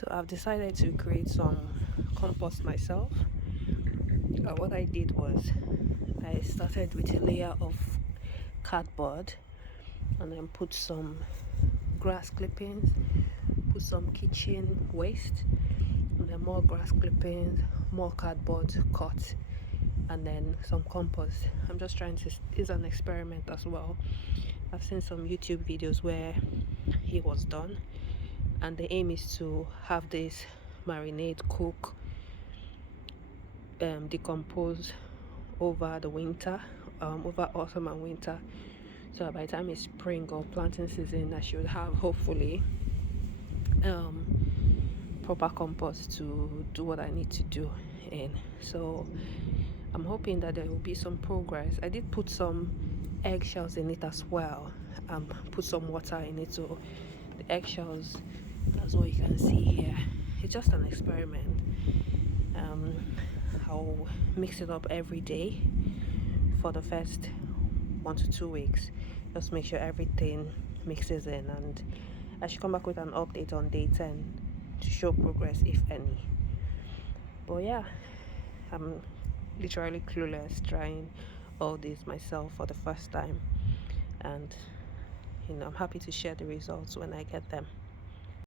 So I've decided to create some compost myself. What I did was I started with a layer of cardboard and then put some grass clippings, put some kitchen waste, and then more grass clippings, more cardboard cut, and then some compost. I'm just trying to, it's an experiment as well. I've seen some YouTube videos where it was done, and the aim is to have this marinate, cook, decompose over the winter, over autumn and winter. So by the time it's spring or planting season, I should have hopefully proper compost to do what I need to do in. So I'm hoping that there will be some progress. I did put some eggshells in it as well, put some water in it. So the eggshells, that's what you can see here. It's just an experiment. I'll mix it up every day for the first 1 to 2 weeks. Just make sure everything mixes in, and I should come back with an update on day 10 to show progress, if any. But yeah, I'm literally clueless trying all this myself for the first time, and I'm happy to share the results when I get them.